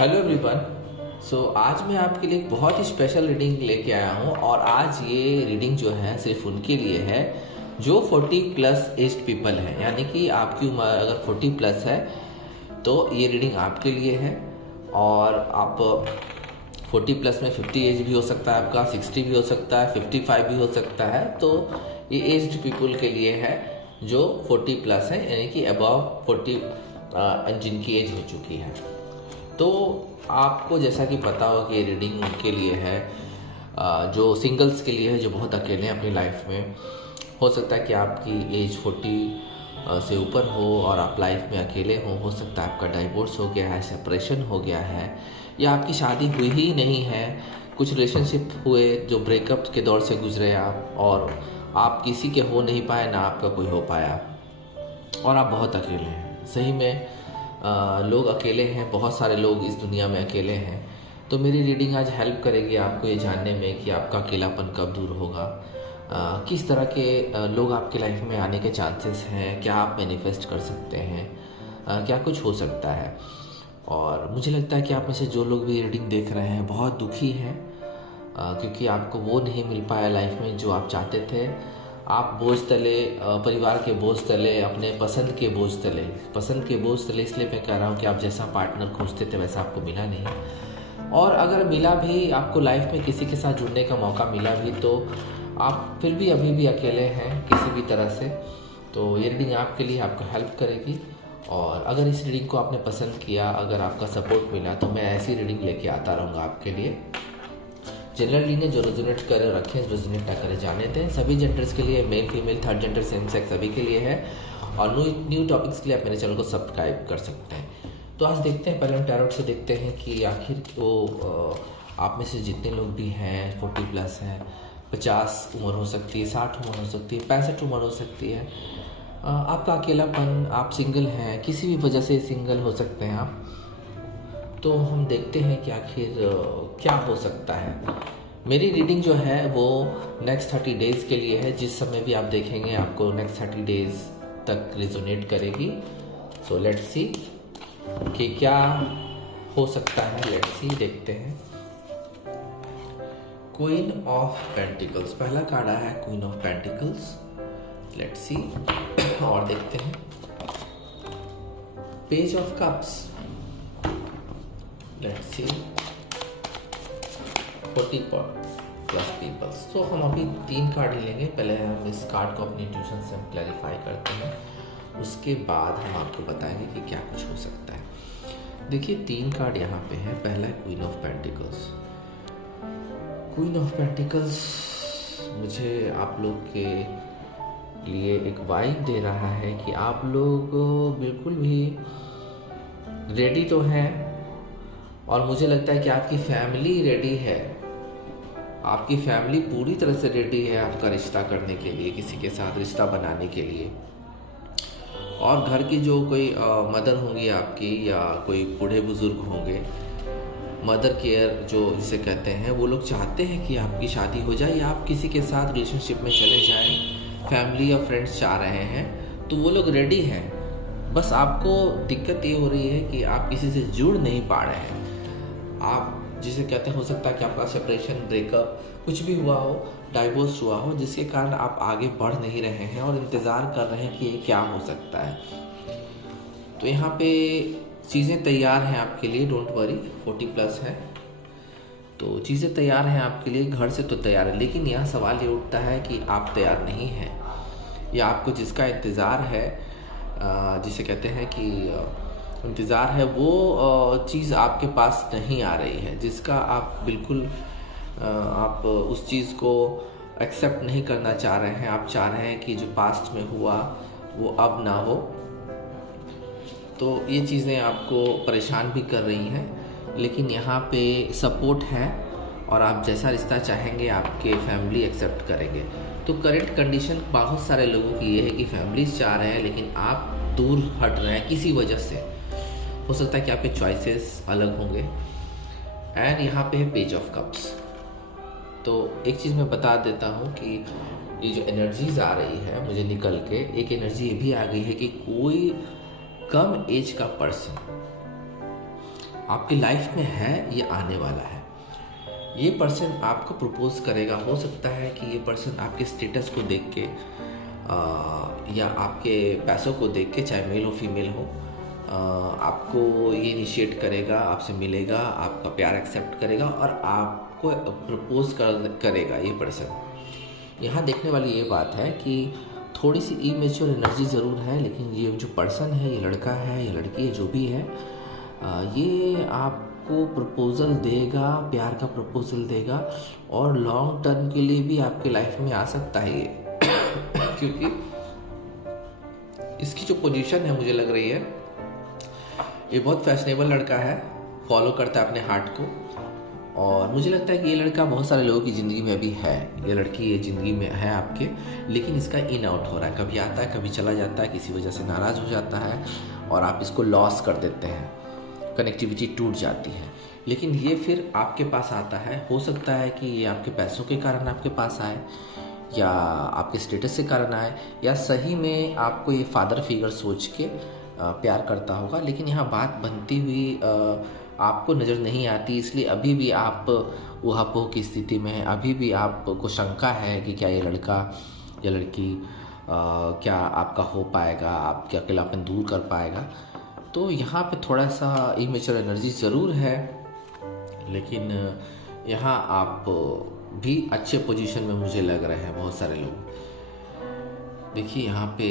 Hello everyone. आज मैं आपके लिए एक बहुत ही स्पेशल रीडिंग लेके आया हूँ और आज ये रीडिंग जो है सिर्फ उनके लिए है जो 40 प्लस एज्ड पीपल है। यानी कि आपकी उम्र अगर 40 प्लस है तो ये रीडिंग आपके लिए है। और आप 40 प्लस में 50 एज भी हो सकता है, आपका 60 भी हो सकता है, 55 भी हो सकता है। तो ये एज्ड पीपल के लिए है जो 40 प्लस है, यानी कि अबव 40 जिनकी एज हो चुकी है। तो आपको जैसा कि पता हो कि ये रीडिंग उनके लिए है जो सिंगल्स के लिए है, जो बहुत अकेले हैं अपनी लाइफ में। हो सकता है कि आपकी एज 40 से ऊपर हो और आप लाइफ में अकेले हो सकता है आपका डाइवोर्स हो गया है, सेपरेशन हो गया है, या आपकी शादी हुई ही नहीं है। कुछ रिलेशनशिप हुए जो ब्रेकअप के दौर से गुजरे आप, और आप किसी के हो नहीं पाए, ना आपका कोई हो पाया, और आप बहुत अकेले हैं। सही में लोग अकेले हैं, बहुत सारे लोग इस दुनिया में अकेले हैं। तो मेरी रीडिंग आज हेल्प करेगी आपको ये जानने में कि आपका अकेलापन कब दूर होगा, किस तरह के लोग आपके लाइफ में आने के चांसेस हैं, क्या आप मैनिफेस्ट कर सकते हैं, क्या कुछ हो सकता है। और मुझे लगता है कि आप में से जो लोग भी रीडिंग देख रहे हैं बहुत दुखी हैं, क्योंकि आपको वो नहीं मिल पाया लाइफ में जो आप चाहते थे। आप बोझ तले, परिवार के बोझ तले, अपने पसंद के बोझ तले इसलिए मैं कह रहा हूँ कि आप जैसा पार्टनर खोजते थे वैसा आपको मिला नहीं। और अगर मिला भी, आपको लाइफ में किसी के साथ जुड़ने का मौका मिला भी, तो आप फिर भी अभी भी अकेले हैं किसी भी तरह से। तो ये रीडिंग आपके लिए आपको हेल्प करेगी। और अगर इस रीडिंग को आपने पसंद किया, अगर आपका सपोर्ट मिला, तो मैं ऐसी रीडिंग लेके आता रहूँगा आपके लिए। जनरल रीडिंग जो रेजोनेट कर रखें, रेजोनेट ना करें जाने दें। सभी जेंडर्स के लिए, male female third gender same sex सभी के लिए है। और न्यू टॉपिक्स के लिए आप मेरे चैनल को सब्सक्राइब कर सकते हैं। तो आज देखते हैं, पहले हम टैरोट से देखते हैं कि आखिर वो आप में से जितने लोग भी हैं 40 प्लस हैं, 50 उम्र हो सकती है, 60 उम्र हो सकती है, 65 उम्र हो सकती है, आपका अकेलापन, आप सिंगल हैं, किसी भी वजह से सिंगल हो सकते हैं आप। तो हम देखते हैं कि आखिर क्या हो सकता है। मेरी रीडिंग जो है वो नेक्स्ट 30 डेज़ के लिए है। जिस समय भी आप देखेंगे आपको नेक्स्ट 30 डेज़ तक रिजोनेट करेगी। सो लेट्स सी कि क्या हो सकता है। लेट्स सी, देखते हैं। क्वीन ऑफ पेंटिकल्स, पहला कार्ड आया है queen of pentacles. Let's see और देखते हैं। Page of cups, let's see 40 plus peoples. तो हम अभी 3 कार्ड ही लेंगे। पहले हम इस कार्ड को अपनी ट्यूशन से हम क्लैरिफाई करते हैं, उसके बाद हम आपको बताएंगे कि क्या कुछ हो सकता है। देखिए 3 कार्ड यहाँ पे है। पहला है queen of pentacles. Queen of pentacles मुझे आप लोग के लिए एक वाइब दे रहा है कि आप लोग बिल्कुल भी रेडी तो हैं, और मुझे लगता है कि आपकी फैमिली रेडी है। आपकी फैमिली पूरी तरह से रेडी है आपका रिश्ता करने के लिए, किसी के साथ रिश्ता बनाने के लिए। और घर की जो कोई मदर होंगी आपकी, या कोई बूढ़े बुजुर्ग होंगे, मदर केयर जो जिसे कहते हैं, वो लोग चाहते हैं कि आपकी शादी हो जाए या आप किसी के साथ रिलेशनशिप में चले जाएं। फैमिली या फ्रेंड्स चाह रहे हैं, तो वो लोग रेडी हैं। बस आपको दिक्कत ये हो रही है कि आप किसी से जुड़ नहीं पा रहे हैं। आप जिसे कहते हैं, हो सकता है कि आपका सेपरेशन, ब्रेकअप कुछ भी हुआ हो, डाइवोर्स हुआ हो, जिसके कारण आप आगे बढ़ नहीं रहे हैं और इंतज़ार कर रहे हैं कि ये क्या हो सकता है। तो यहाँ पे चीज़ें तैयार हैं आपके लिए, डोंट वरी। 40 प्लस है तो चीज़ें तैयार हैं आपके लिए, घर से तो तैयार है। लेकिन यहाँ सवाल ये उठता है कि आप तैयार नहीं हैं, या आपको जिसका इंतज़ार है, जिसे कहते हैं कि इंतज़ार है, वो चीज़ आपके पास नहीं आ रही है, जिसका आप बिल्कुल आप उस चीज़ को एक्सेप्ट नहीं करना चाह रहे हैं। आप चाह रहे हैं कि जो पास्ट में हुआ वो अब ना हो। तो ये चीज़ें आपको परेशान भी कर रही हैं, लेकिन यहाँ पे सपोर्ट है, और आप जैसा रिश्ता चाहेंगे आपके फैमिली एक्सेप्ट करेंगे। तो करंट कंडीशन बहुत सारे लोगों की ये है कि फैमिलीज चाह रहे हैं, लेकिन आप दूर हट रहे हैं किसी वजह से। हो सकता है कि आपके चॉइसेस अलग होंगे। एंड यहाँ पे है पेज ऑफ कप्स। तो एक चीज़ मैं बता देता हूँ कि ये जो एनर्जीज आ रही है मुझे निकल के, एक एनर्जी ये भी आ गई है कि कोई कम एज का पर्सन आपकी लाइफ में है, ये आने वाला है। ये पर्सन आपको प्रपोज करेगा। हो सकता है कि ये पर्सन आपके स्टेटस को देख के या आपके पैसों को देख के, चाहे मेल हो फीमेल हो, आपको ये इनिशिएट करेगा, आपसे मिलेगा, आपका प्यार एक्सेप्ट करेगा और आपको प्रपोज करेगा ये पर्सन। यहाँ देखने वाली ये बात है कि थोड़ी सी इमेच्योर एनर्जी ज़रूर है, लेकिन ये जो पर्सन है, ये लड़का है या लड़की है, जो भी है, ये आपको प्रपोज़ल देगा, प्यार का प्रपोज़ल देगा और लॉन्ग टर्म के लिए भी आपके लाइफ में आ सकता है ये क्योंकि इसकी जो पोजीशन है, मुझे लग रही है ये बहुत फैशनेबल लड़का है, फॉलो करता है अपने हार्ट को। और मुझे लगता है कि ये लड़का बहुत सारे लोगों की ज़िंदगी में भी है, ये लड़की ये ज़िंदगी में है आपके, लेकिन इसका इन आउट हो रहा है, कभी आता है, कभी चला जाता है, किसी वजह से नाराज़ हो जाता है और आप इसको लॉस कर देते हैं, कनेक्टिविटी टूट जाती है। लेकिन ये फिर आपके पास आता है। हो सकता है कि ये आपके पैसों के कारण आपके पास आए, या आपके स्टेटस के कारण आए, या सही में आपको ये फादर फिगर सोच के प्यार करता होगा। लेकिन यहाँ बात बनती हुई आपको नज़र नहीं आती, इसलिए अभी भी आप ऊहापोह की स्थिति में हैं। अभी भी आपको शंका है कि क्या ये लड़का या लड़की क्या आपका हो पाएगा, आपके अकेलापन दूर कर पाएगा। तो यहाँ पे थोड़ा सा इमेच्योर एनर्जी ज़रूर है, लेकिन यहाँ आप भी अच्छे पोजीशन में मुझे लग रहे हैं बहुत सारे लोग। देखिए यहाँ पे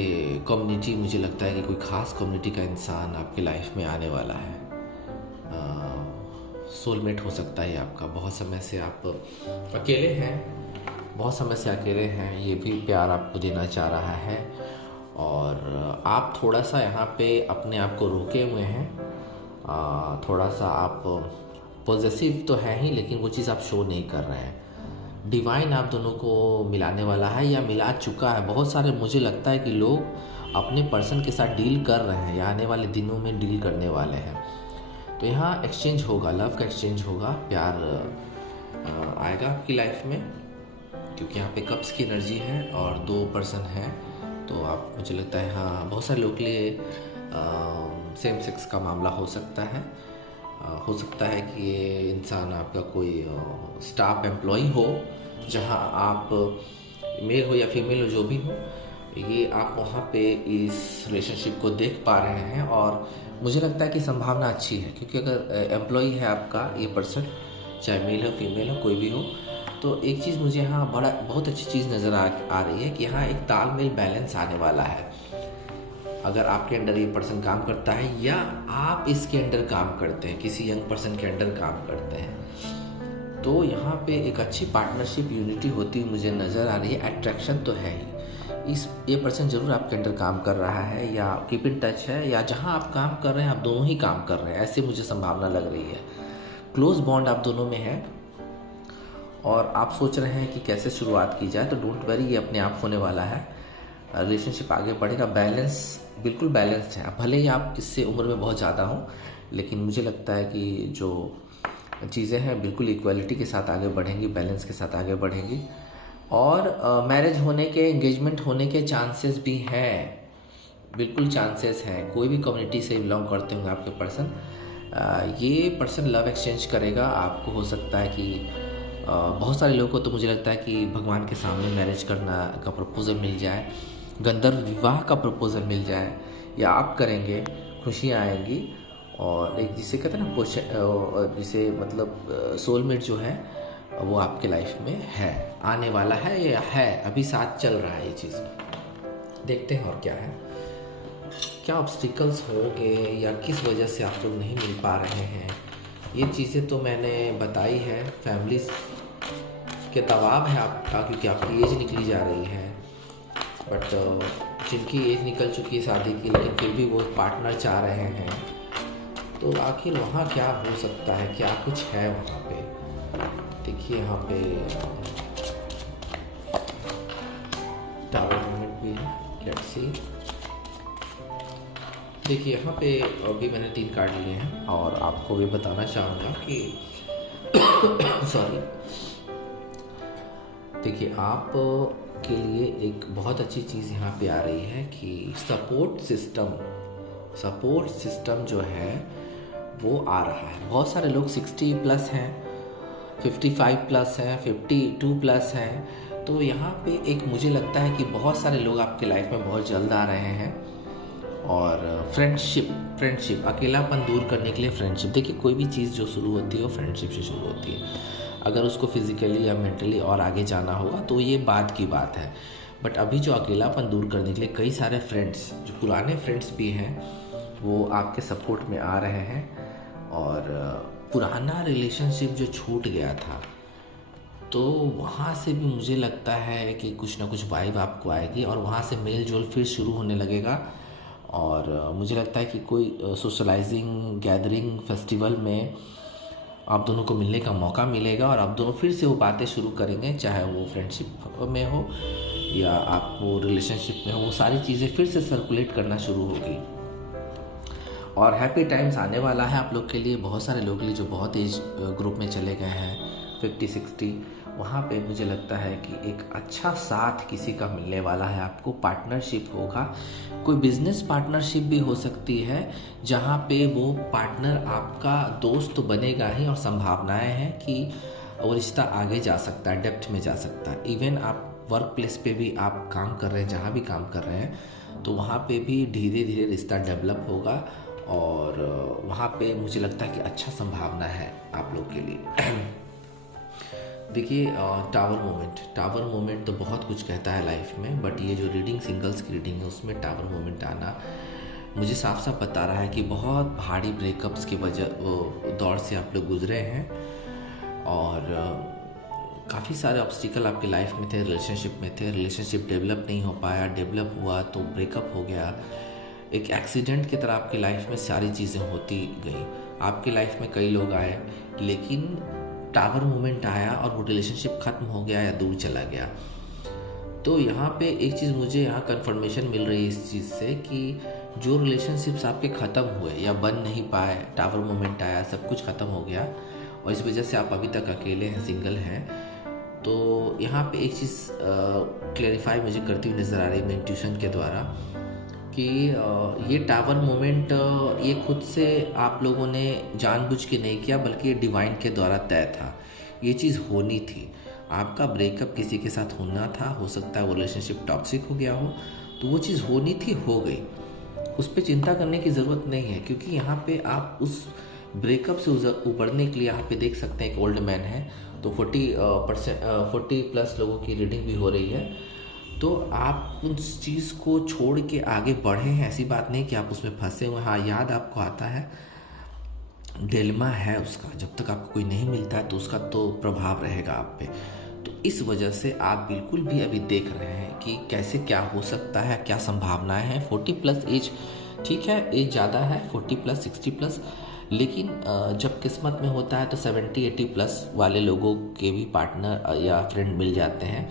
कम्युनिटी, मुझे लगता है कि कोई ख़ास कम्युनिटी का इंसान आपके लाइफ में आने वाला है। सोलमेट हो सकता है आपका। बहुत समय से आप अकेले हैं, बहुत समय से अकेले हैं, ये भी प्यार आपको देना चाह रहा है और आप थोड़ा सा यहाँ पे अपने आप को रोके हुए हैं। थोड़ा सा आप पॉजिटिव तो है ही, लेकिन वो चीज़ आप शो नहीं कर रहे हैं। डिवाइन आप दोनों को मिलाने वाला है या मिला चुका है। बहुत सारे, मुझे लगता है कि लोग अपने पर्सन के साथ डील कर रहे हैं या आने वाले दिनों में डील करने वाले हैं। तो यहाँ एक्सचेंज होगा, लव का एक्सचेंज होगा, प्यार आएगा आपकी लाइफ में, क्योंकि यहाँ पे कप्स की एनर्जी है और 2 पर्सन हैं। तो आप, मुझे लगता है हाँ, बहुत सारे लोग के लिए सेम सेक्स का मामला हो सकता है। हो सकता है कि ये इंसान आपका कोई स्टाफ एम्प्लॉई हो, जहाँ आप मेल हो या फीमेल हो, जो भी हो, ये आप वहाँ पे इस रिलेशनशिप को देख पा रहे हैं। और मुझे लगता है कि संभावना अच्छी है, क्योंकि अगर एम्प्लॉई है आपका ये पर्सन, चाहे मेल हो फीमेल हो, कोई भी हो, तो एक चीज़ मुझे यहाँ बहुत अच्छी चीज़ नज़र आ रही है कि यहाँ एक तालमेल, बैलेंस आने वाला है। अगर आपके अंडर ये पर्सन काम करता है या आप इसके अंडर काम करते हैं, किसी यंग पर्सन के अंडर काम करते हैं, तो यहाँ पे एक अच्छी पार्टनरशिप, यूनिटी होती हुई मुझे नज़र आ रही है। अट्रैक्शन तो है ही, ये पर्सन ज़रूर आपके अंडर काम कर रहा है या कीप इन टच है, या जहाँ आप काम कर रहे हैं आप दोनों ही काम कर रहे हैं, ऐसे मुझे संभावना लग रही है। क्लोज बॉन्ड आप दोनों में है और आप सोच रहे हैं कि कैसे शुरुआत की जाए। तो डोंट वरी, ये अपने आप होने वाला है। रिलेशनशिप आगे बढ़ेगा। बैलेंस, बिल्कुल बैलेंस्ड है। भले ही आप इससे उम्र में बहुत ज़्यादा हों, लेकिन मुझे लगता है कि जो चीज़ें हैं बिल्कुल इक्वालिटी के साथ आगे बढ़ेंगी, बैलेंस के साथ आगे बढ़ेंगी। और मैरिज होने के, एंगेजमेंट होने के चांसेस भी हैं, बिल्कुल चांसेस हैं। कोई भी कम्युनिटी से बिलोंग करते होंगे आपके पर्सन, ये पर्सन लव एक्सचेंज करेगा। आपको हो सकता है कि बहुत सारे लोगों को तो मुझे लगता है कि भगवान के सामने मैरिज करना का प्रपोज़ल मिल जाए, गंधर्व विवाह का प्रपोज़ल मिल जाए, या आप करेंगे, खुशियाँ आएंगी। और एक जिसे कहते हैं ना, जिसे मतलब सोलमेट जो है वो आपके लाइफ में है, आने वाला है या है, अभी साथ चल रहा है ये चीज़। देखते हैं और क्या है, क्या ऑब्स्टिकल्स होंगे या किस वजह से आप लोग नहीं मिल पा रहे हैं। ये चीज़ें तो मैंने बताई है। फैमिली के दबाव है आपका, क्योंकि आपकी एज निकली जा रही है। बट जिनकी एज निकल चुकी है शादी की, लेकिन फिर भी वो पार्टनर चाह रहे हैं, तो आखिर वहाँ क्या हो सकता है, क्या कुछ है वहाँ पे। देखिए यहाँ पे टावर मूवमेंट भी है, लेट्स सी। देखिए यहाँ पे अभी मैंने 3 कार्ड लिए हैं और आपको भी बताना चाहूँगा कि सॉरी, देखिए आप के लिए एक बहुत अच्छी चीज़ यहाँ पे आ रही है कि सपोर्ट सिस्टम जो है वो आ रहा है। बहुत सारे लोग 60 प्लस हैं, 55 प्लस हैं, 52 प्लस हैं। तो यहाँ पे एक मुझे लगता है कि बहुत सारे लोग आपके लाइफ में बहुत जल्द आ रहे हैं। और फ्रेंडशिप अकेलापन दूर करने के लिए फ्रेंडशिप। देखिए, कोई भी चीज़ जो शुरू होती है वो फ्रेंडशिप से शुरू होती है। अगर उसको फिजिकली या मेंटली और आगे जाना होगा तो ये बात की बात है। बट अभी जो अकेलापन दूर करने के लिए कई सारे फ्रेंड्स, जो पुराने फ्रेंड्स भी हैं, वो आपके सपोर्ट में आ रहे हैं। और पुराना रिलेशनशिप जो छूट गया था, तो वहाँ से भी मुझे लगता है कि कुछ ना कुछ वाइब आपको आएगी और वहाँ से मेल जोल फिर शुरू होने लगेगा। और मुझे लगता है कि कोई सोशलाइजिंग गैदरिंग फेस्टिवल में आप दोनों को मिलने का मौका मिलेगा और आप दोनों फिर से वो बातें शुरू करेंगे, चाहे वो फ्रेंडशिप में हो या आप वो रिलेशनशिप में हो। वो सारी चीज़ें फिर से सर्कुलेट करना शुरू होगी और हैप्पी टाइम्स आने वाला है आप लोग के लिए। बहुत सारे लोग के लिए जो बहुत एज ग्रुप में चले गए हैं 50-60, वहाँ पे मुझे लगता है कि एक अच्छा साथ किसी का मिलने वाला है आपको। पार्टनरशिप होगा, कोई बिजनेस पार्टनरशिप भी हो सकती है जहाँ पे वो पार्टनर आपका दोस्त तो बनेगा ही और संभावनाएं हैं कि वो रिश्ता आगे जा सकता है, डेप्थ में जा सकता है। इवन आप वर्क प्लेस पे भी आप काम कर रहे हैं, जहाँ भी काम कर रहे हैं, तो वहाँ पे भी धीरे धीरे रिश्ता डेवलप होगा और वहाँ पे मुझे लगता है कि अच्छा संभावना है आप लोग के लिए। देखिए, टावर मोमेंट तो बहुत कुछ कहता है लाइफ में, बट ये जो रीडिंग सिंगल्स की रीडिंग है उसमें टावर मोमेंट आना मुझे साफ साफ बता रहा है कि बहुत भारी ब्रेकअप्स के दौर से आप लोग गुजरे हैं और काफ़ी सारे ऑब्स्टिकल आपके लाइफ में थे, रिलेशनशिप में थे। रिलेशनशिप डेवलप नहीं हो पाया, डेवलप हुआ तो ब्रेकअप हो गया। एक एक्सीडेंट की तरह आपकी लाइफ में सारी चीज़ें होती गई। आपकी लाइफ में कई लोग आए, लेकिन टावर मोमेंट आया और वो रिलेशनशिप ख़त्म हो गया या दूर चला गया। तो यहाँ पे एक चीज़ मुझे यहाँ कंफर्मेशन मिल रही है इस चीज़ से कि जो रिलेशनशिप्स आपके ख़त्म हुए या बन नहीं पाए, टावर मोमेंट आया, सब कुछ ख़त्म हो गया और इस वजह से आप अभी तक अकेले हैं, सिंगल हैं, तो यहाँ पे एक चीज़ क्लैरिफाई मुझे करती हुई नज़र आ रही है मेरी ट्यूशन के द्वारा कि ये टावर मोमेंट ये खुद से आप लोगों ने जानबूझ के नहीं किया, बल्कि ये डिवाइन के द्वारा तय था। ये चीज़ होनी थी। आपका ब्रेकअप किसी के साथ होना था, हो सकता है वो रिलेशनशिप टॉक्सिक हो गया हो, तो वो चीज़ होनी थी, हो गई। उस पर चिंता करने की ज़रूरत नहीं है, क्योंकि यहाँ पे आप उस ब्रेकअप से उबरने के लिए यहाँ पे देख सकते हैं एक ओल्ड मैन है, तो 40 प्लस लोगों की रीडिंग भी हो रही है। तो आप उस चीज़ को छोड़ के आगे बढ़े हैं, ऐसी बात नहीं कि आप उसमें फंसे हुए। हाँ, याद आपको आता है, डिलेमा है उसका, जब तक आपको कोई नहीं मिलता है तो उसका तो प्रभाव रहेगा आप पे। तो इस वजह से आप बिल्कुल भी अभी देख रहे हैं कि कैसे क्या हो सकता है, क्या संभावनाएं हैं। 40 प्लस एज, ठीक है, एज ज़्यादा है, 40 प्लस 60 प्लस, लेकिन जब किस्मत में होता है तो 70-80 प्लस वाले लोगों के भी पार्टनर या फ्रेंड मिल जाते हैं।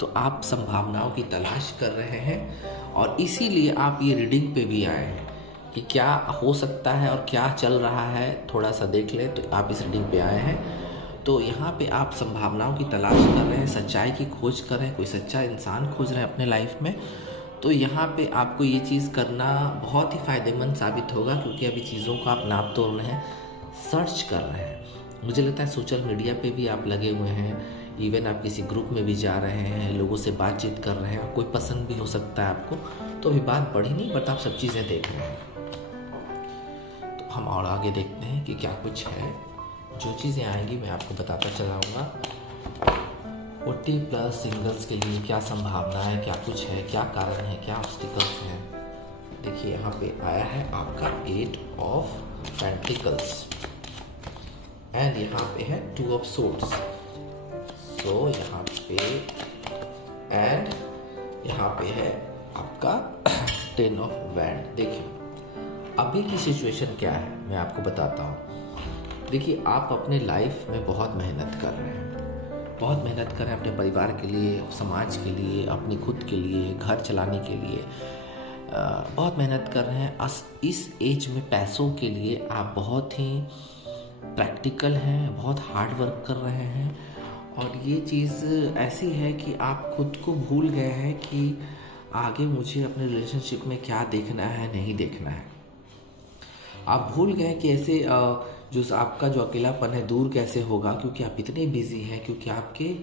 तो आप संभावनाओं की तलाश कर रहे हैं और इसीलिए आप ये रीडिंग पे भी आए हैं कि क्या हो सकता है और क्या चल रहा है, थोड़ा सा देख लें। तो आप इस रीडिंग पे आए हैं, तो यहाँ पे आप संभावनाओं की तलाश कर रहे हैं, सच्चाई की खोज कर रहे हैं, कोई सच्चा इंसान खोज रहे हैं अपने लाइफ में। तो यहाँ पे आपको ये चीज़ करना बहुत ही फ़ायदेमंद साबित होगा, क्योंकि अभी चीज़ों को आप नाप तोल रहे हैं, सर्च कर रहे हैं। मुझे लगता है सोशल मीडिया पे भी आप लगे हुए हैं, इवन आप किसी ग्रुप में भी जा रहे हैं, लोगों से बातचीत कर रहे हैं, कोई पसंद भी हो सकता है आपको। तो अभी बात बढ़ी नहीं, बट आप सब चीज़ें देख रहे हैं। तो हम और आगे देखते हैं कि क्या कुछ है। जो चीज़ें आएंगी मैं आपको बताता चलाऊँगा। 40 प्लस सिंगल्स के लिए क्या संभावना है, क्या कुछ है, क्या कारण है, क्या ऑब्स्टिकल्स हैं। देखिए, यहाँ पे आया है आपका 8 ऑफ पेंटिकल्स एंड यहाँ पे है 2 ऑफ सोर्ड्स। तो यहाँ पे एंड यहाँ पे है आपका 10 ऑफ वैंड। देखिए, अभी की सिचुएशन क्या है मैं आपको बताता हूँ। देखिए, आप अपने लाइफ में बहुत मेहनत कर रहे हैं, बहुत मेहनत कर रहे हैं अपने परिवार के लिए, समाज के लिए, अपनी खुद के लिए, घर चलाने के लिए बहुत मेहनत कर रहे हैं। इस एज में पैसों के लिए आप बहुत ही प्रैक्टिकल हैं, बहुत हार्ड वर्क कर रहे हैं और ये चीज़ ऐसी है कि आप खुद को भूल गए हैं कि आगे मुझे अपने रिलेशनशिप में क्या देखना है, नहीं देखना है। आप भूल गए कि ऐसे जो आपका जो अकेलापन है दूर कैसे होगा, क्योंकि आप इतने बिजी हैं, क्योंकि आपके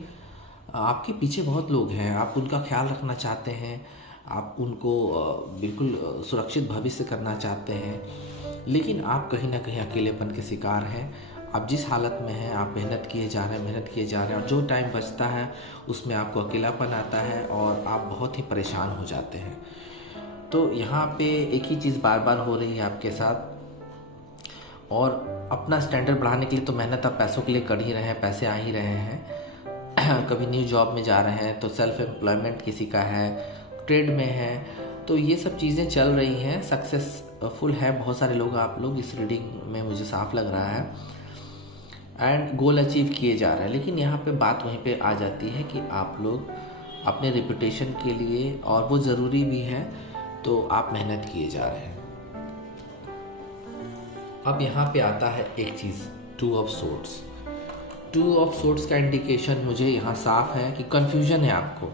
आपके पीछे बहुत लोग हैं, आप उनका ख्याल रखना चाहते हैं, आप उनको बिल्कुल सुरक्षित भविष्य करना चाहते हैं, लेकिन आप कहीं ना कहीं अकेलेपन के शिकार हैं। आप जिस हालत में हैं, आप मेहनत किए जा रहे हैं, मेहनत किए जा रहे हैं, और जो टाइम बचता है उसमें आपको अकेलापन आता है और आप बहुत ही परेशान हो जाते हैं। तो यहाँ पे एक ही चीज़ बार बार हो रही है आपके साथ, और अपना स्टैंडर्ड बढ़ाने के लिए तो मेहनत आप पैसों के लिए कर ही रहे हैं, पैसे आ ही रहे हैं। कभी न्यू जॉब में जा रहे हैं तो सेल्फ एम्प्लॉयमेंट किसी का है, ट्रेड में है, तो ये सब चीज़ें चल रही हैं, सक्सेसफुल है बहुत सारे लोग, आप लोग इस रीडिंग में मुझे साफ लग रहा है, एंड गोल अचीव किए जा रहे हैं। लेकिन यहाँ पे बात वहीं पे आ जाती है कि आप लोग अपने रेपुटेशन के लिए, और वो ज़रूरी भी है, तो आप मेहनत किए जा रहे हैं। अब यहाँ पे आता है एक चीज़, two of swords. Two of swords का इंडिकेशन मुझे यहाँ साफ है कि कन्फ्यूजन है, आपको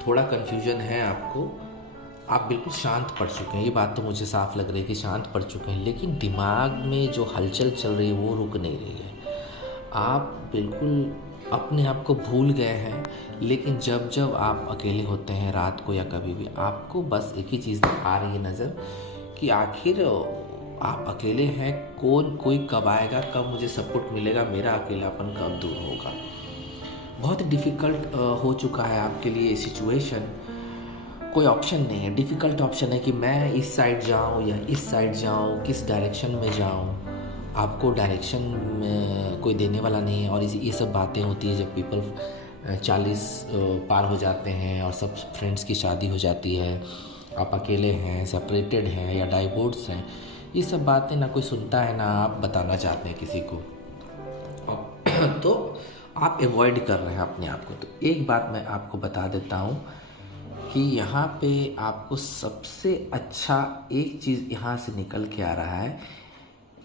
थोड़ा कन्फ्यूजन है, आपको आप बिल्कुल शांत पड़ चुके हैं, ये बात तो मुझे साफ लग रही है कि शांत पड़ चुके हैं, लेकिन दिमाग में जो हलचल चल रही है वो रुक नहीं रही है। आप बिल्कुल अपने आप को भूल गए हैं, लेकिन जब जब आप अकेले होते हैं रात को या कभी भी, आपको बस एक ही चीज़ आ रही है नज़र कि आखिर आप अकेले हैं, कोई कब आएगा, कब मुझे सपोर्ट मिलेगा, मेरा अकेलापन कब दूर होगा। बहुत डिफ़िकल्ट हो चुका है आपके लिए सिचुएशन, कोई ऑप्शन नहीं है, डिफ़िकल्ट ऑप्शन है कि मैं इस साइड जाऊँ या इस साइड जाऊँ, किस डायरेक्शन में जाऊँ। आपको डायरेक्शन में कोई देने वाला नहीं है, और ये सब बातें होती है जब पीपल 40 पार हो जाते हैं और सब फ्रेंड्स की शादी हो जाती है, आप अकेले हैं, सेपरेटेड हैं या डाइवोर्स हैं। ये सब बातें ना कोई सुनता है, ना आप बताना चाहते हैं किसी को, तो आप एवॉइड कर रहे हैं अपने आप को। तो एक बात मैं आपको बता देता हूँ कि यहाँ पे आपको सबसे अच्छा एक चीज़ यहाँ से निकल के आ रहा है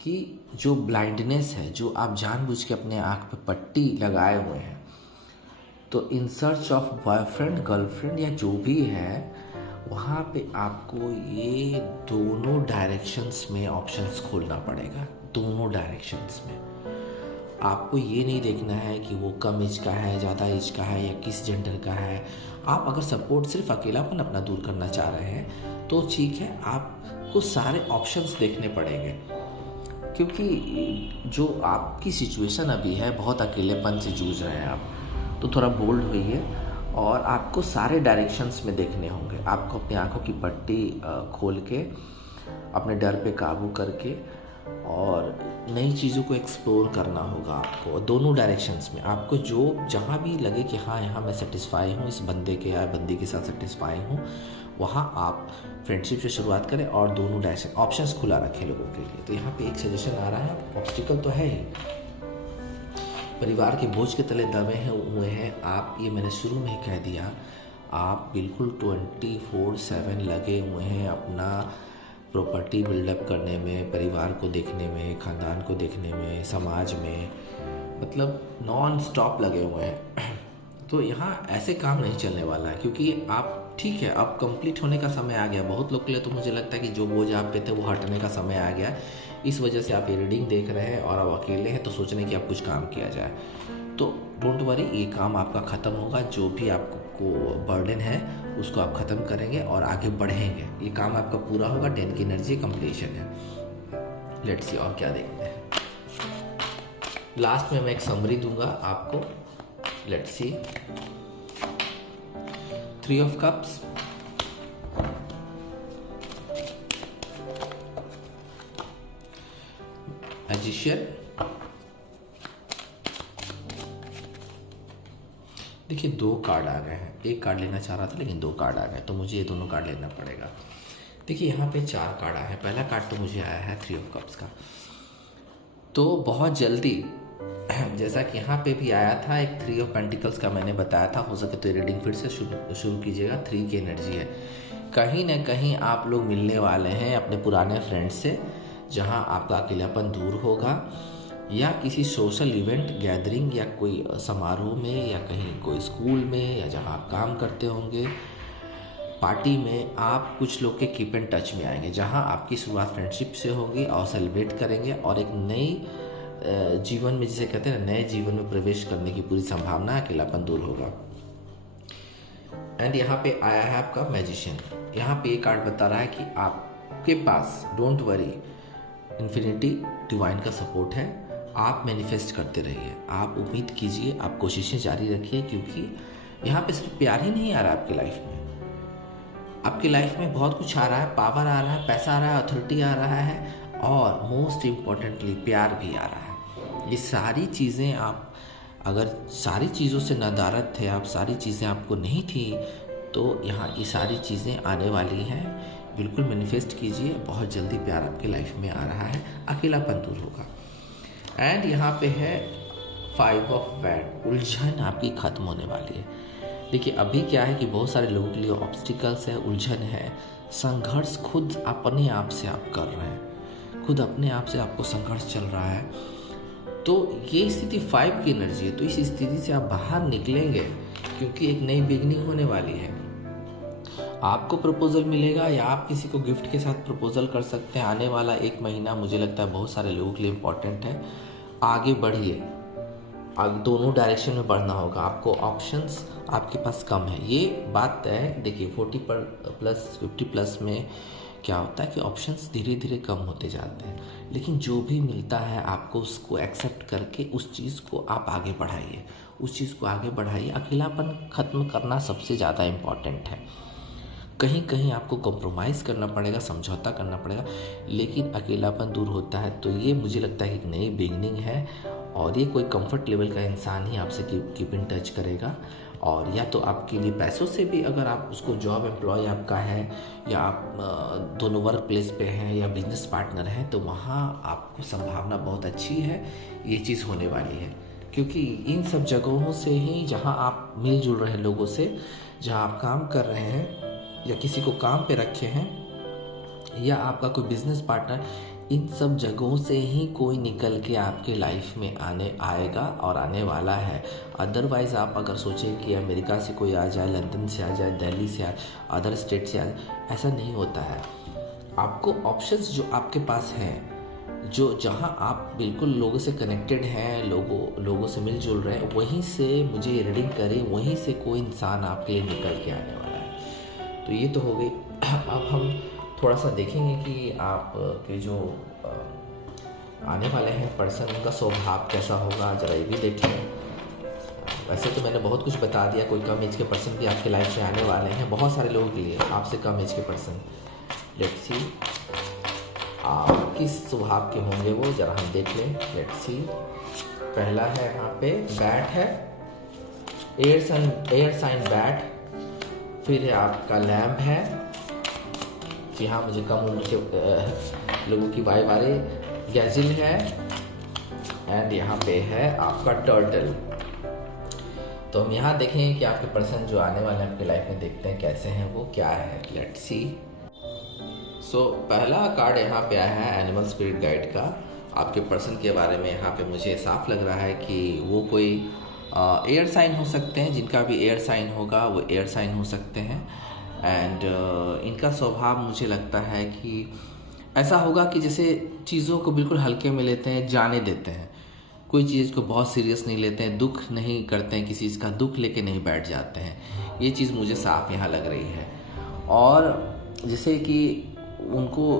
कि जो ब्लाइंडनेस है, जो आप जानबूझ के अपने आँख पे पट्टी लगाए हुए हैं, तो in search of boyfriend, girlfriend या जो भी है, वहाँ पे आपको ये दोनों डायरेक्शंस में ऑप्शंस खोलना पड़ेगा। दोनों डायरेक्शंस में आपको ये नहीं देखना है कि वो कम एज का है, ज़्यादा एज का है या किस जेंडर का है। आप अगर सपोर्ट सिर्फ अकेलापन अपना दूर करना चाह रहे हैं तो ठीक है, आपको सारे ऑप्शंस देखने पड़ेंगे, क्योंकि जो आपकी सिचुएशन अभी है, बहुत अकेलेपन से जूझ रहे हैं आप, तो थोड़ा बोल्ड होइए और आपको सारे डायरेक्शंस में देखने होंगे। आपको अपनी आंखों की पट्टी खोल के, अपने डर पे काबू करके और नई चीज़ों को एक्सप्लोर करना होगा आपको, दोनों डायरेक्शंस में। आपको जो जहाँ भी लगे कि हाँ यहाँ मैं सेटिस्फाई हूँ, इस बंदे के या बंदी के साथ सेटिस्फाई हूँ, वहाँ आप फ्रेंडशिप से शुरुआत करें और दोनों डायरेक्शन ऑप्शंस खुला रखें लोगों के लिए। तो यहाँ पे एक सजेशन आ रहा है, ऑब्स्टिकल तो है ही, परिवार के बोझ के तले दबे हुए हैं आप, ये मैंने शुरू में ही कह दिया। आप बिल्कुल 24/7 लगे हुए हैं अपना प्रॉपर्टी बिल्डअप करने में, परिवार को देखने में, ख़ानदान को देखने में, समाज में, मतलब नॉन स्टॉप लगे हुए हैं। तो यहाँ ऐसे काम नहीं चलने वाला है, क्योंकि आप ठीक है, अब कंप्लीट होने का समय आ गया। बहुत लोग के लिए तो मुझे लगता है कि जो बोझ आप पे थे वो हटने का समय आ गया। इस वजह से आप ये रीडिंग देख रहे हैं और अब अकेले हैं तो सोच रहे हैं कि आप कुछ काम किया जाए। तो डोंट वरी, ये काम आपका ख़त्म होगा। जो भी आपको बर्डन है उसको आप ख़त्म करेंगे और आगे बढ़ेंगे। ये काम आपका पूरा होगा। 10 की एनर्जी कंप्लीशन है। लेट्स सी और क्या देखते हैं। लास्ट में मैं एक समरी दूंगा आपको। Let's see. 3 of cups, magician. देखिए 2 कार्ड आ गए हैं। एक कार्ड लेना चाह रहा था लेकिन 2 कार्ड आ गए, तो मुझे ये दोनों कार्ड लेना पड़ेगा। देखिए यहाँ पे 4 कार्ड आए हैं। पहला कार्ड तो मुझे आया है 3 ऑफ कप्स का। तो बहुत जल्दी, जैसा कि यहाँ पे भी आया था एक 3 ऑफ पेंटिकल्स का, मैंने बताया था, हो सके तो रीडिंग फिर से शुरू कीजिएगा। 3 की एनर्जी है। कहीं ना कहीं आप लोग मिलने वाले हैं अपने पुराने फ्रेंड्स से, जहाँ आपका अकेलापन दूर होगा, या किसी सोशल इवेंट, गैदरिंग या कोई समारोह में, या कहीं कोई स्कूल में, या जहाँ आप काम करते होंगे, पार्टी में आप कुछ लोग के कीप इन टच में आएंगे, जहां आपकी शुरुआत फ्रेंडशिप से होगी और सेलिब्रेट करेंगे और एक नई जीवन में, जिसे कहते हैं नए जीवन में प्रवेश करने की पूरी संभावना है, अकेलापन दूर होगा। एंड यहाँ पे आया है आपका मैजिशियन। यहाँ पे ये कार्ड बता रहा है कि आपके पास, डोंट वरी, इन्फिनिटी डिवाइन का सपोर्ट है। आप मैनिफेस्ट करते रहिए, आप उम्मीद कीजिए, आप कोशिशें जारी रखिए, क्योंकि यहाँ पे सिर्फ प्यार ही नहीं आ रहा आपकी लाइफ में, आपकी लाइफ में बहुत कुछ आ रहा है, पावर आ रहा है, पैसा आ रहा है, अथॉरिटी आ रहा है, और मोस्ट इम्पॉर्टेंटली प्यार भी आ रहा है। ये सारी चीज़ें, आप अगर सारी चीज़ों से नदारद थे, आप सारी चीज़ें आपको नहीं थी, तो यहाँ ये सारी चीज़ें आने वाली हैं। बिल्कुल मैनिफेस्ट कीजिए, बहुत जल्दी प्यार आपके लाइफ में आ रहा है, अकेलापन दूर होगा। एंड यहाँ पे है 5 ऑफ वैंड, उलझन आपकी खत्म होने वाली है। देखिए अभी क्या है कि बहुत सारे लोगों के लिए ऑब्स्टिकल्स है, उलझन है, संघर्ष खुद अपने आप से आप कर रहे हैं, खुद अपने आप से आपको संघर्ष चल रहा है। तो ये स्थिति 5 की एनर्जी है, तो इस स्थिति से आप बाहर निकलेंगे, क्योंकि एक नई बिगनिंग होने वाली है। आपको प्रपोजल मिलेगा या आप किसी को गिफ्ट के साथ प्रपोजल कर सकते हैं। आने वाला 1 महीना मुझे लगता है बहुत सारे लोगों के लिए इम्पोर्टेंट है। आगे बढ़िए, दोनों डायरेक्शन में बढ़ना होगा, आपको ऑप्शंस आपके पास कम है, ये बात तय है। देखिए 40+ 50+ में क्या होता है कि ऑप्शंस धीरे धीरे कम होते जाते हैं, लेकिन जो भी मिलता है आपको उसको एक्सेप्ट करके उस चीज़ को आप आगे बढ़ाइए, उस चीज़ को आगे बढ़ाइए। अकेलापन ख़त्म करना सबसे ज़्यादा इम्पॉर्टेंट है। कहीं कहीं आपको कॉम्प्रोमाइज़ करना पड़ेगा, समझौता करना पड़ेगा, लेकिन अकेलापन दूर होता है। तो ये मुझे लगता है कि एक नई बिगनिंग है, और ये कोई कंफर्ट लेवल का इंसान ही आपसे कीप इन टच करेगा। और या तो आपके लिए पैसों से भी, अगर आप उसको जॉब एम्प्लॉय आपका है, या आप दोनों वर्क प्लेस पे हैं, या बिजनेस पार्टनर हैं, तो वहाँ आपको संभावना बहुत अच्छी है, ये चीज़ होने वाली है। क्योंकि इन सब जगहों से ही, जहाँ आप मिलजुल रहे लोगों से, जहाँ आप काम कर रहे हैं या किसी को काम पे रखे हैं, या आपका कोई बिजनेस पार्टनर, इन सब जगहों से ही कोई निकल के आपके लाइफ में आएगा और आने वाला है। अदरवाइज़ आप अगर सोचें कि अमेरिका से कोई आ जाए, लंदन से आ जाए, दिल्ली से आ जाए, अदर स्टेट से आ जाए, ऐसा नहीं होता है। आपको ऑप्शंस जो आपके पास हैं, जो जहां आप बिल्कुल लोगों से कनेक्टेड हैं, लोगों से मिलजुल रहे हैं, वहीं से मुझे रीडिंग करें, वहीं से कोई इंसान आपके लिए निकल के आने वाला है। तो ये तो हो गई। अब हम थोड़ा सा देखेंगे कि आप के जो आने वाले हैं पर्सन, उनका स्वभाव कैसा होगा, जरा ये भी देखें। वैसे तो मैंने बहुत कुछ बता दिया, कोई कम एज के पर्सन भी आपके लाइफ में आने वाले हैं, बहुत सारे लोगों के लिए, आपसे कम एज के पर्सन। लेट्स सी आप किस स्वभाव के होंगे वो, जरा हम देख लें। लेट्स सी, पहला है यहाँ पे बैट है, एयर साइन बैट। फिर है आपका लैम्प है, जी हाँ, मुझे कम उम्र के लोगों की वाइब आ रही। गैजिल है, एंड यहाँ पे है आपका टर्टल। तो हम यहाँ देखेंगे कि आपके पर्सन जो आने वाले हैं आपके लाइफ में, देखते हैं कैसे हैं वो, क्या है। Let's see. सो पहला कार्ड यहाँ पे आया है एनिमल स्पिरिट गाइड का। आपके पर्सन के बारे में यहाँ पे मुझे साफ लग रहा है कि वो कोई एयर साइन हो सकते हैं, जिनका भी एयर साइन होगा वो एयर साइन हो सकते हैं। एंड इनका स्वभाव मुझे लगता है कि ऐसा होगा कि जैसे चीज़ों को बिल्कुल हल्के में लेते हैं, जाने देते हैं, कोई चीज़ को बहुत सीरियस नहीं लेते हैं, दुख नहीं करते हैं, किसी चीज़ का दुख लेके नहीं बैठ जाते हैं। ये चीज़ मुझे साफ यहाँ लग रही है। और जैसे कि उनको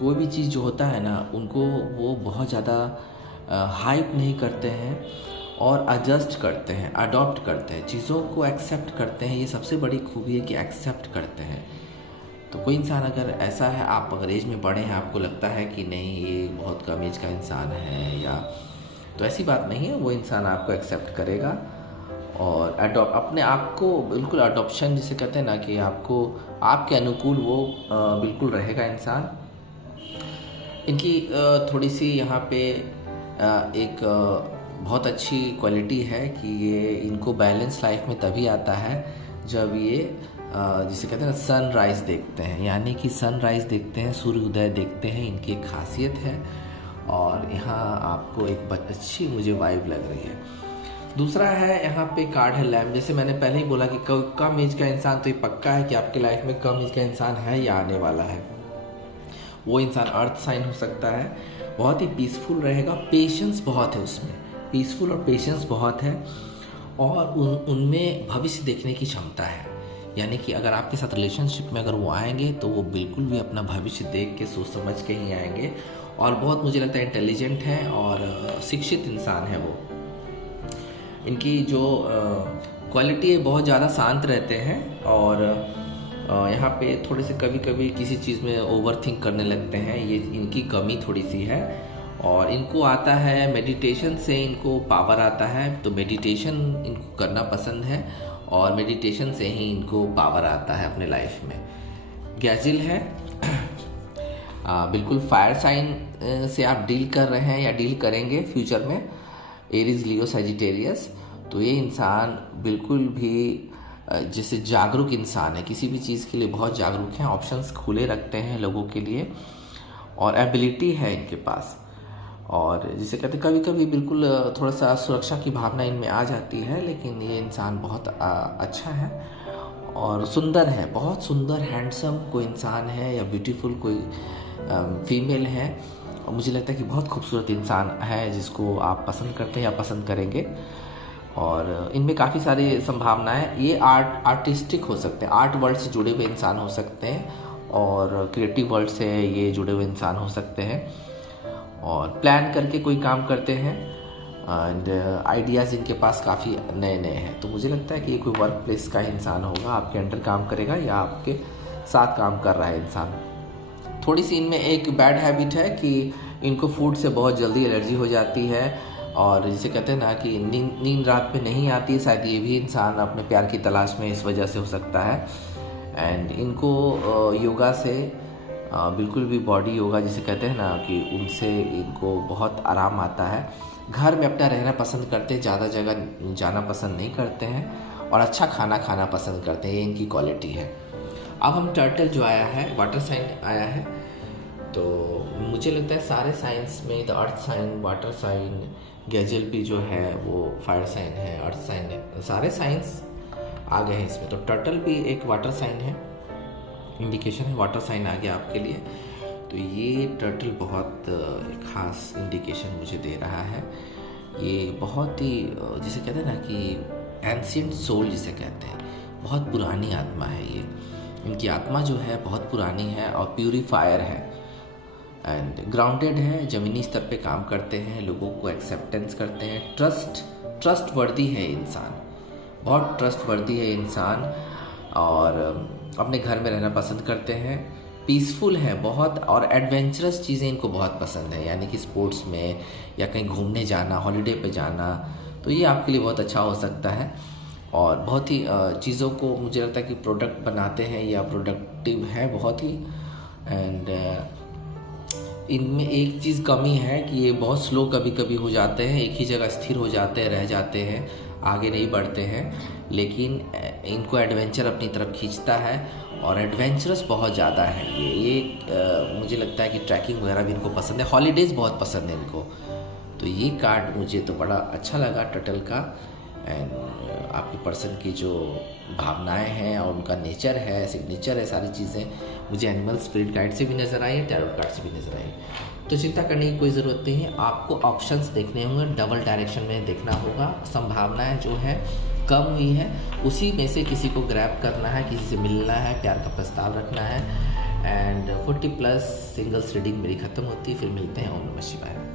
कोई भी चीज़ जो होता है ना, उनको वो बहुत ज़्यादा हाइप नहीं करते हैं, और एडजस्ट करते हैं, अडॉप्ट करते हैं, चीज़ों को एक्सेप्ट करते हैं। ये सबसे बड़ी खूबी है कि एक्सेप्ट करते हैं। तो कोई इंसान अगर ऐसा है, आप अगर एज में बड़े हैं, आपको लगता है कि नहीं ये बहुत कम एज का इंसान है, या तो ऐसी बात नहीं है। वो इंसान आपको एक्सेप्ट करेगा और अपने आप को बिल्कुल अडॉप्शन जिसे कहते हैं ना, कि आपको आपके अनुकूल वो बिल्कुल रहेगा इंसान। इनकी थोड़ी सी यहाँ पे एक बहुत अच्छी क्वालिटी है कि ये इनको बैलेंस लाइफ में तभी आता है जब ये जिसे कहते हैं ना सनराइज़ देखते हैं, यानी कि सनराइज़ देखते हैं, सूर्योदय देखते हैं, इनकी एक खासियत है। और यहाँ आपको एक अच्छी मुझे वाइब लग रही है। दूसरा है यहाँ पे कार्ड है लैम्प। जैसे मैंने पहले ही बोला कि कम एज का इंसान, तो ये पक्का है कि आपके लाइफ में कम एज का इंसान है या आने वाला है। वो इंसान अर्थ साइन हो सकता है, बहुत ही पीसफुल रहेगा, पेशेंस बहुत है उसमें, पीसफुल और पेशेंस बहुत है, और उनमें भविष्य देखने की क्षमता है। यानी कि अगर आपके साथ रिलेशनशिप में अगर वो आएंगे तो वो बिल्कुल भी अपना भविष्य देख के सोच समझ के ही आएंगे, और बहुत मुझे लगता है इंटेलिजेंट है और शिक्षित इंसान है वो। इनकी जो क्वालिटी है, बहुत ज़्यादा शांत रहते हैं, और यहाँ पे थोड़े से कभी कभी किसी चीज़ में ओवर थिंक करने लगते हैं, ये इनकी कमी थोड़ी सी है। और इनको आता है मेडिटेशन से, इनको पावर आता है, तो मेडिटेशन इनको करना पसंद है, और मेडिटेशन से ही इनको पावर आता है अपने लाइफ में। गैजिल है बिल्कुल फायर साइन से आप डील कर रहे हैं या डील करेंगे फ्यूचर में, एरीज, लियो, सजिटेरियस, तो ये इंसान बिल्कुल भी जैसे जागरूक इंसान है, किसी भी चीज़ के लिए बहुत जागरूक हैं, ऑप्शंस खुले रखते हैं लोगों के लिए, और एबिलिटी है इनके पास। और जिसे कहते कभी कभी बिल्कुल थोड़ा सा सुरक्षा की भावना इनमें आ जाती है, लेकिन ये इंसान बहुत अच्छा है और सुंदर है, बहुत सुंदर हैंडसम कोई इंसान है या ब्यूटीफुल कोई फीमेल है, और मुझे लगता है कि बहुत खूबसूरत इंसान है जिसको आप पसंद करते हैं या पसंद करेंगे। और इनमें काफ़ी सारी संभावनाएं, ये आर्टिस्टिक हो सकते हैं, आर्ट वर्ल्ड से जुड़े हुए इंसान हो सकते हैं, और क्रिएटिव वर्ल्ड से ये जुड़े हुए इंसान हो सकते हैं, और प्लान करके कोई काम करते हैं, एंड आइडियाज़ इनके पास काफ़ी नए नए हैं। तो मुझे लगता है कि ये कोई वर्क प्लेस का इंसान होगा, आपके अंडर काम करेगा या आपके साथ काम कर रहा है इंसान। थोड़ी सी इनमें एक बैड हैबिट है कि इनको फूड से बहुत जल्दी एलर्जी हो जाती है, और जिसे कहते हैं ना कि नींद रात में नहीं आती है, शायद ये भी इंसान अपने प्यार की तलाश में इस वजह से हो सकता है। एंड इनको योगा से बिल्कुल भी बॉडी योगा जिसे कहते हैं ना कि उनसे इनको बहुत आराम आता है। घर में अपना रहना पसंद करते हैं, ज़्यादा जगह जाना पसंद नहीं करते हैं, और अच्छा खाना खाना पसंद करते हैं, ये इनकी क्वालिटी है। अब हम टर्टल जो आया है, वाटर साइन आया है, तो मुझे लगता है सारे साइंस में, the earth sign, water sign, गैजल भी जो है वो फायर साइन है, अर्थ साइन है, सारे साइंस आ गए हैं इसमें। तो टर्टल भी एक वाटर साइन है, इंडिकेशन है, वाटर साइन आ गया आपके लिए। तो ये टर्टल बहुत ख़ास इंडिकेशन मुझे दे रहा है। ये बहुत ही जिसे कहते हैं ना कि एंशिएंट सोल जिसे कहते हैं, बहुत पुरानी आत्मा है ये। इनकी आत्मा जो है बहुत पुरानी है और प्यूरीफायर है, एंड ग्राउंडेड है, ज़मीनी स्तर पे काम करते हैं, लोगों को एक्सेप्टेंस करते हैं, ट्रस्ट वर्दी है इंसान, बहुत ट्रस्ट वर्दी है इंसान, और अपने घर में रहना पसंद करते हैं, पीसफुल है बहुत, और एडवेंचरस चीज़ें इनको बहुत पसंद है, यानी कि स्पोर्ट्स में या कहीं घूमने जाना, हॉलीडे पे जाना, तो ये आपके लिए बहुत अच्छा हो सकता है। और बहुत ही चीज़ों को मुझे लगता है कि प्रोडक्ट बनाते हैं या प्रोडक्टिव है बहुत ही। एंड इनमें एक चीज़ कमी है कि ये बहुत स्लो कभी कभी हो जाते हैं, एक ही जगह स्थिर हो जाते हैं, रह जाते हैं, आगे नहीं बढ़ते हैं, लेकिन इनको एडवेंचर अपनी तरफ खींचता है, और एडवेंचरस बहुत ज़्यादा है ये मुझे लगता है कि ट्रैकिंग वगैरह भी इनको पसंद है, हॉलीडेज़ बहुत पसंद है इनको। तो ये कार्ड मुझे तो बड़ा अच्छा लगा टर्टल का। एंड आपकी पर्सन की जो भावनाएं हैं और उनका नेचर है, सिग्नेचर है, सारी चीज़ें मुझे एनिमल स्पिरिट गाइड से भी नज़र आई, टैरोट कार्ड से भी नज़र आई। तो चिंता करने की कोई ज़रूरत नहीं है, आपको ऑप्शंस देखने होंगे, डबल डायरेक्शन में देखना होगा, संभावनाएं जो है कम हुई है उसी में से किसी को ग्रैब करना है, किसी से मिलना है, प्यार का प्रस्ताव रखना है। एंड 40+ सिंगल्स रीडिंग मेरी ख़त्म होती है, फिर मिलते हैं। ओम नमः शिवाय।